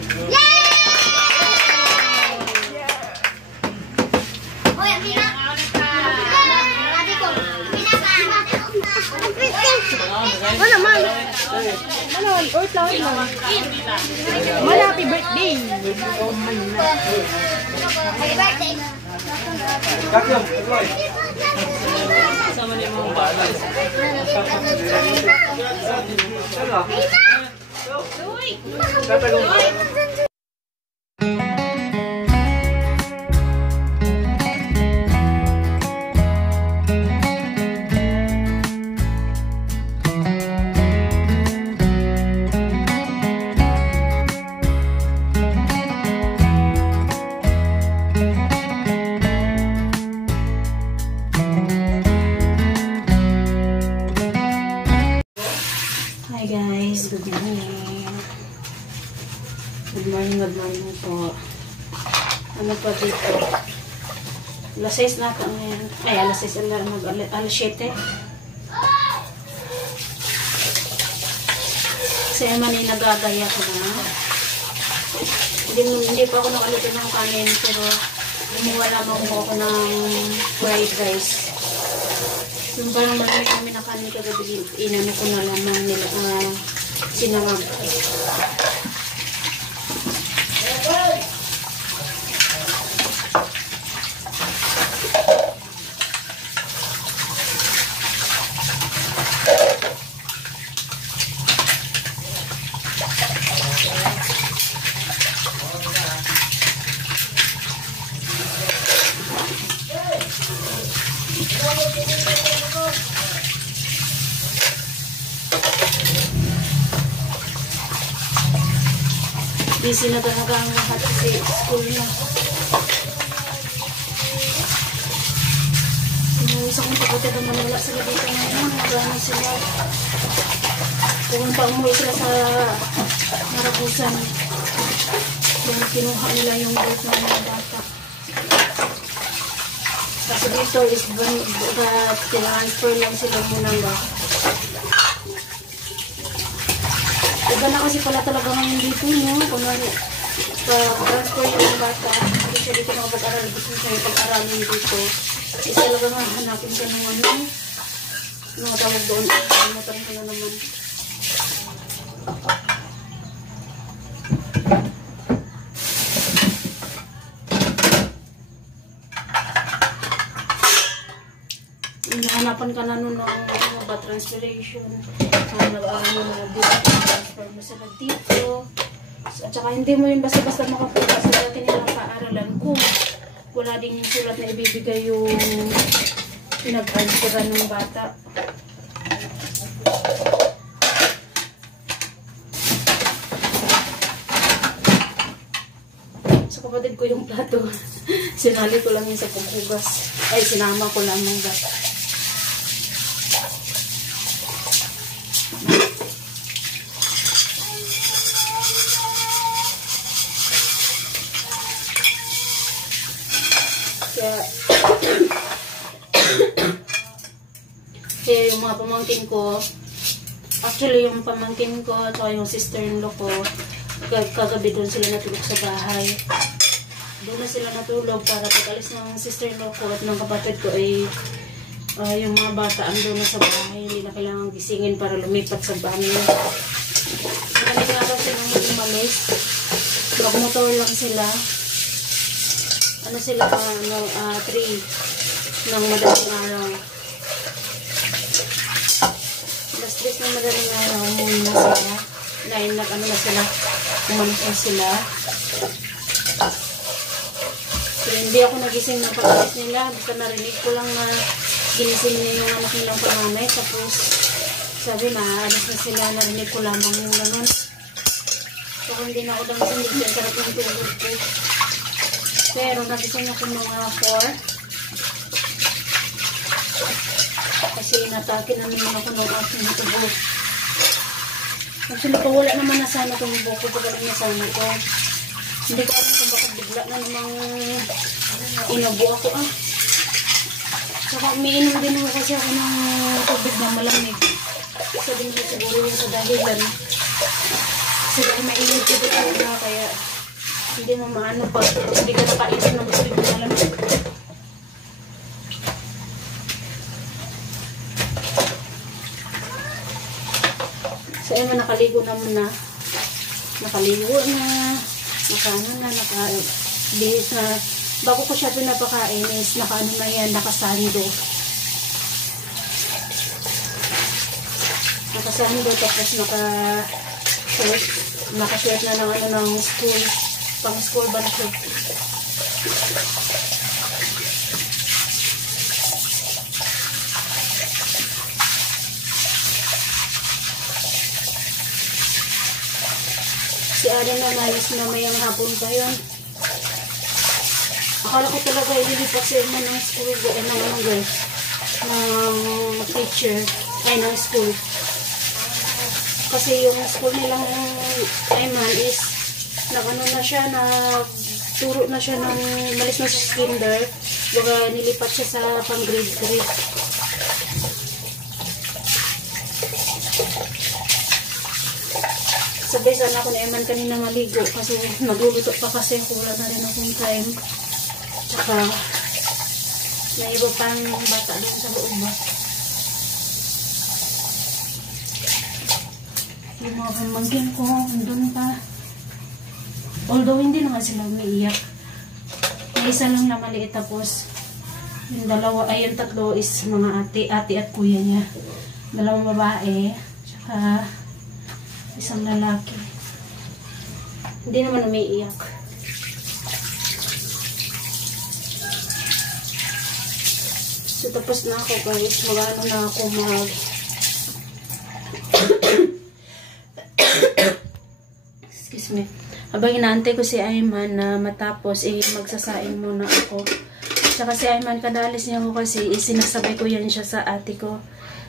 Ano naman? Ano? Earth lang lang. Mal, happy birthday! Happy birthday! Sama niya mga bala. Hi guys, good morning. Good morning po. Ano pa dito? Alas 6 na ito ngayon. Ay, alas 6 alas 7. Kasi naman nagagaya ko na. Hindi pa ako nakaluto ng kanin, pero gumawa lamang po ako ng fried rice. Yung parang marami kami na kanin kagabi, inano ko na lamang nila, sinangag. Busy na talaga ang lahat kasi school na. Yung isa kong kapatid ang manala sila dito ngayon. Magano sila. Kung pa-umuwi sila sa Marabusan, yung kinuha nila yung birth ng mga bata. Kasi dito is transfer lang sila muna ba. Iba na kasi pala talaga ngayon dito, no? Kung pa-transfer yung bata, hindi siya dito nakapag-aral. Gusto siya pag-aralin dito. Is talaga nga hanapin ka ng ano. Ano tawag doon? Namutan ko na naman. Hanapan ka na nun ng transferation. Transfer mo sila dito. At saka hindi mo yun basta-basta makapunta sa dati nilang paaralan kung wala ding sulat na ibibigay yung pinag-transferan ng bata. Sa kapatid ko yung plato, sinali ko lang yun sa paghugas. Ay, sinama ko lang ng gas. Kaya yung mga pamangkin ko, actually yung pamangkin ko at yung sister-in-law ko, kagabi doon sila natulog sa bahay. Doon na sila natulog para pag-alis ng sister-in-law ko at ng kapatid ko ay yung mga bata andun na sa bahay. Hindi na kailangan gisingin para lumipat sa banyo. Kanina daw silang umalis. Mag-motor lang sila. Ano sila, 3 ng madaling araw. Alas 3 ng madaling araw, muna sila. Nag-ano na sila, umalis na sila. So, hindi ako nagising na pag-alis nila. Basta narinig ko lang na ginising niya yung anak nilang panganay. Tapos, sabi na, alis na sila. Narinig ko lamang yung naman. So, kung hindi na ako damasing, hindi siya sarap yung tulog ko. Pero nagising ako mga 4. Kasi natake na naman ako ng aking tubo. Actually, kung wala naman nasana itong buko, pagaling nasana ko. Hindi ko alam kung bakit bigla na namang inabo ako Saka umiinom din ako kasi ako ng tubig na malamig. Isa din ko siguro yung sa dahilan. Kasi dahil mainit ko dito na kaya Hindi mo maano pag hindi ka nakainom ng tubig na malamig. So, ayun, nakaligo na muna. Nakaligo na. Nakaano na, bihis na. Bago ko siya pinapakain is nakaano na yan, nakasando. Nakasando, tapos naka-shirt na ng ano ng school. Pang school ba na shirt? Si Ari naman is mamayang hapon pa yun. Akala ko talaga ililipat sa iman ng school ng teacher ay ng school. Kasi yung school nilang Ayman is nagano na siya, nagturo na siya ng malis na sa kinder. Baga nilipat siya sa pang grade 3. Sabi sana ako na Ayman kanina maligo kasi nagluluto pa kasi wala na rin akong time. Tsaka may iba pang bata doon sa loob ba. Yung mga pamangkin ko doon pa. Although hindi naman sila umiiyak. May isa lang na maliit tapos yung dalawa ay yung tatlo is mga ate at kuya niya. Dalawang babae tsaka isang lalaki. Hindi naman umiiyak. So, tapos na ako guys. Mag-ano na ako excuse me. Habang inaantay ko si Ayman na matapos, magsasain muna ako. Tsaka si Ayman, kadalis niya ako kasi sinasabay ko yan siya sa ate ko.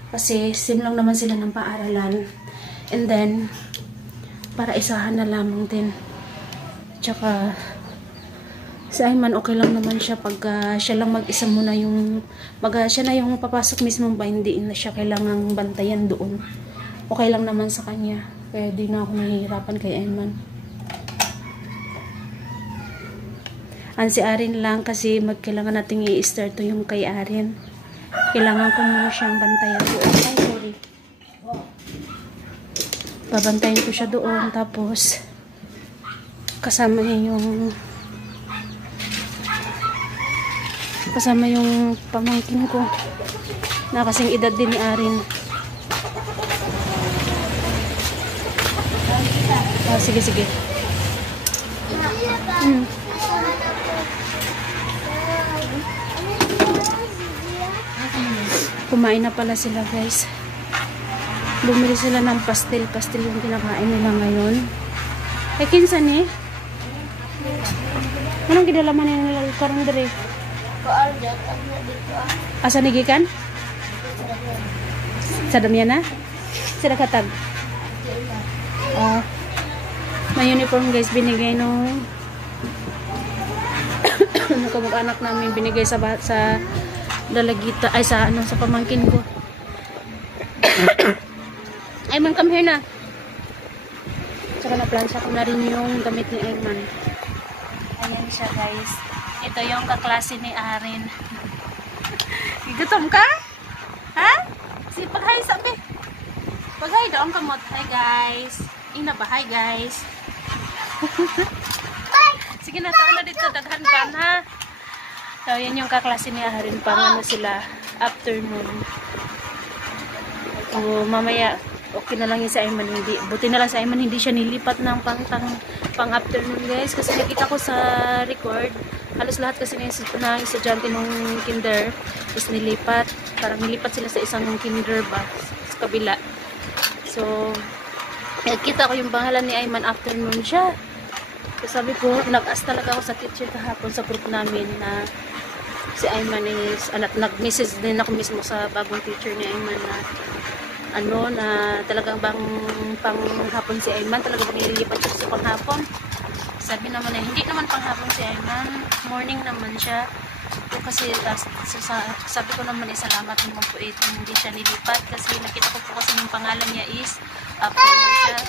Kasi same lang naman sila ng paaralan. And then, para isahan na lamang din. Tsaka, si Ayman, okay lang naman siya pag siya lang mag-isa muna yung, siya na yung papasok mismo ba, hindi na siya kailangang bantayan doon. Okay lang naman sa kanya. Kaya di na ako nahihirapan kay Ayman. Si Arin lang kasi kailangan natin i-start to yung kay Arin. Kailangan ko muna siyang bantayan doon. Ay, sorry. Babantayin ko siya doon. Tapos, kasama yung pamangkin ko. Na kasing edad din ni Arin. Sige, sige. Kumain na pala sila guys. Bumili sila ng pastel. Pastel yung kinakain nila ngayon. Eh, kinsan eh? Anong kinalaman nila karong dere? Asa nigikan? Sa Damiana? Sila katag? May uniform guys binigay nung kamag-anak namin, binigay sa dalagita, ay sa pamangkin ko. Ayman, come here na. Saka na-plansya ko na rin yung damit ni Ayman. Ayan siya guys. Ito yung kaklase ni Arin. Gutom ka? Ha? Si pag-hi sabi. Pag-hi doon kamot. Hi guys. Ina ba? Hi guys. Sige na, saan na dito. Daghan ka ha. So, yan yung kaklase ni Arin. Pang ano sila, afternoon. O, mamaya, okay na lang yung sa Ayman. Buti na lang sa Ayman, hindi siya nilipat ng pang afternoon guys. Kasi nakita ko sa record, halos lahat kasi ng estudyante ng kinder is nilipat. Parang nilipat sila sa isang kinder ba, sa kabila. So, nakita ko yung pangalan ni Ayman, afternoon siya. So, sabi ko, nag-ask talaga ako sa teacher kahapon sa group namin na si Ayman is, nag-message din ako mismo sa bagong teacher ni Ayman na talagang bang panghapon si Ayman, talagang nililipat siya sa panghapon. Sabi naman hindi naman panghapon si Ayman, morning naman siya. Kasi sabi ko naman salamat naman po ito, hindi siya nilipat kasi nakita ko po kasi yung pangalan niya is afternoon siya.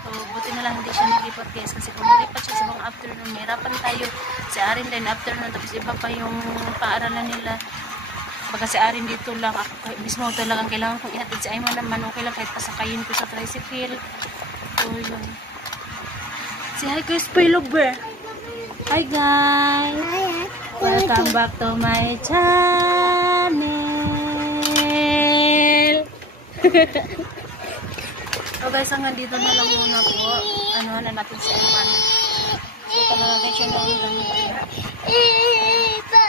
So, So, buti na lang hindi siya naglipat guys. Kasi kung naglipat siya sa buong afternoon, mahirapan tayo. Si Arin din afternoon, tapos iba pa yung paaralan nila. Baga si Arin dito lang, ako mismo ito lang ang kailangan kong ihatid. Si Ayman naman, okay lang kahit pasakayin ko sa tricycle. So, yun. Si hi guys, Spylover. Hi guys! Welcome back to my channel! So guys, hanggang dito na lang muna po. Ano na natin si Ayman. Ito na natin siya ng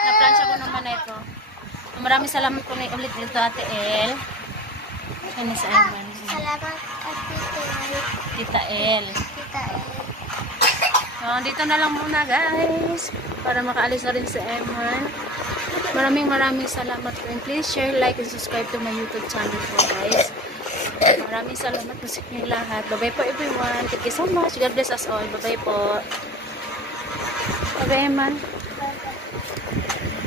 na-plansya ko naman na ito. Maraming salamat po ulit dito, Ate El. Ano sa Ayman? Salamat, Ate El. Tita El. Tita El. So, dito na lang muna guys. Para makaalis na rin si Ayman. Maraming salamat po. And please share, like, and subscribe to my YouTube channel po guys. Maraming salamat po sa inyo lahat. Bye-bye po everyone. Thank you so much. God bless us all. Bye-bye po. Bye-bye, Ayman. Bye-bye.